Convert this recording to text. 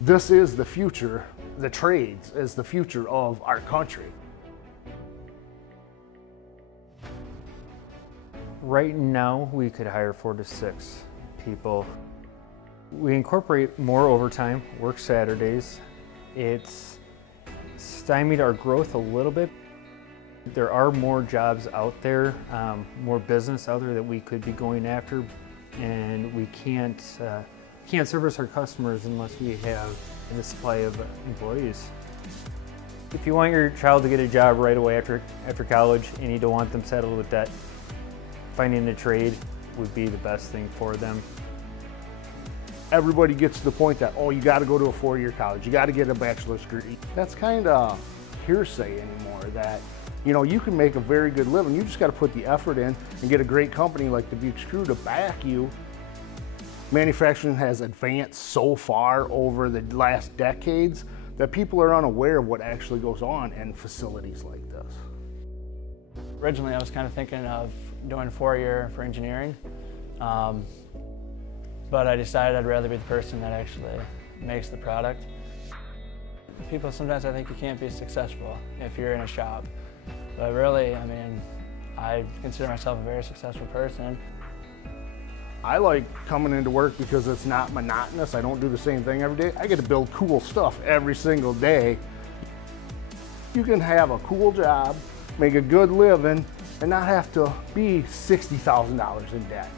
This is the future. The trades is the future of our country. Right now, we could hire 4 to 6 people. We incorporate more overtime, work Saturdays. It's stymied our growth a little bit. There are more jobs out there, more business out there that we could be going after, and we can't service our customers unless we have the supply of employees. If you want your child to get a job right away after college and you don't want them saddled with debt, finding a trade would be the best thing for them. Everybody gets to the point that, oh, you got to go to a 4-year college, you got to get a bachelor's degree. That's kind of hearsay anymore, that, you know, you can make a very good living. You just got to put the effort in and get a great company like Dubuque Screw to back you. Manufacturing has advanced so far over the last decades that people are unaware of what actually goes on in facilities like this. Originally, I was kind of thinking of doing 4-year for engineering, but I decided I'd rather be the person that actually makes the product. People sometimes I think you can't be successful if you're in a shop, but really, I mean, I consider myself a very successful person. I like coming into work because it's not monotonous. I don't do the same thing every day. I get to build cool stuff every single day. You can have a cool job, make a good living, and not have to be $60,000 in debt.